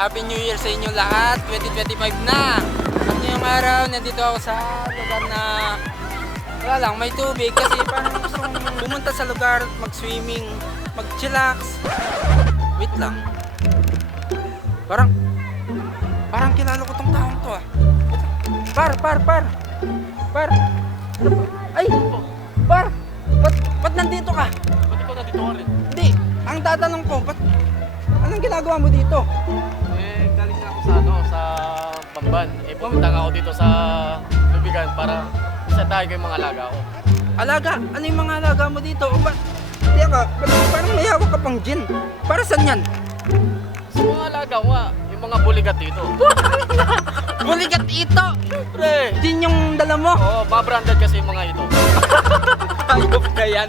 Happy New Year sa inyo lahat. 2025 na. At ngayong araw, nandito ako sa lugar na wala lang, may tubig kasi parang gusto kong pumunta sa lugar, mag-swimming, mag-chillax. Wait lang. Parang, parang kilala ko tong taong to ah. Par, par, par. Par. Ay, par. Ba't, ba't nandito ka? Ba't ikaw nandito ka rin? Hindi, ang tatanong ko, ba't, anong ginagawa mo dito? Na ako sa ano, sa Bamban. Eh, pumunta nga ako dito sa Lubigan para isa tayo yung mga alaga ko. Alaga, ano yung mga alaga mo dito? O ba, hindi ka, ba't parang may hawak ka pang gin? Para saan yan? Sa mga alaga ko nga, yung mga buligat dito. Buligat ito! Siyempre! Din yung dala mo? Oo, mga branded kasi yung mga ito. Ayop ka yan.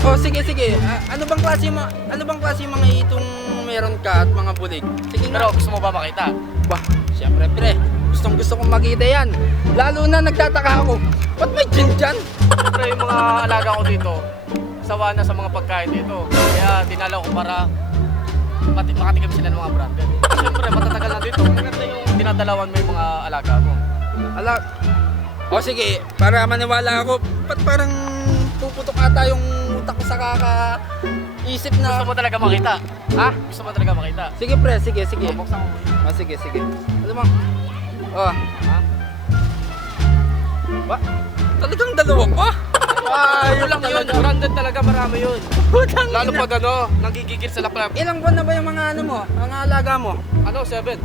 Oh, sige, sige. Ah, ano bang klase mga, ano bang klase mga itong meron ka at mga bulig? Sige nga. pero gusto mo ba makita? Bah, siyempre pre, gustong gusto kong makita yan. Lalo na nagtataka ako, ba't may gin dyan? Siyempre, yung mga alaga ko dito, sawa na sa mga pagkain dito. Kaya dinala ko para mati makatikim sila ng mga branded. Siyempre, matatagal na dito. Maganda yung dinadalawan mo yung mga alaga mo. Ala, o sige, para maniwala ako, ba't parang puputok ata yung utak ko sa kaka-isip Gusto na... mo talaga makita? Ha? Gusto mo talaga makita? Sige pre, sige, sige. Oh, buksan mo. Oh, sige, sige. Ano bang? Oh, Ha? ba? Talagang dalawa pa? Ay, yun lang yun. Branded talaga marami yun. Putang Lalo pag ano, nagigigil sa laptop. Ilang buwan na ba yung mga ano mo, mga alaga mo? Ano, seven.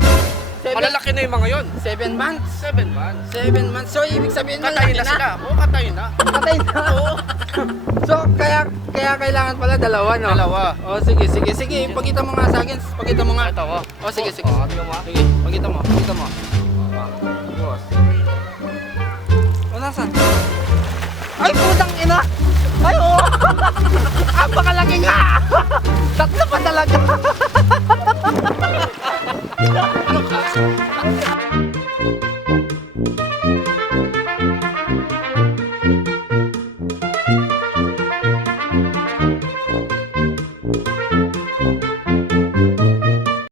Seven, Malalaki na yung mga yun. seven months? Seven months. Seven months. So, ibig sabihin Katayin malaki na sila. Oo, katayin na. Patay na. Oo. kailangan pala dalawa, no? Dalawa. Oh, sige, sige, sige. Pakita mo nga sa akin. Pakita mo nga. Ito, oh. Oh, sige, sige. Oh, tingnan mo, ah. Sige, pakita mo. Pakita mo. Boss. O, nasan? Ay, putang ina! Ay, oo! Ang pakalaki nga! Tatlo pa talaga! ano ka?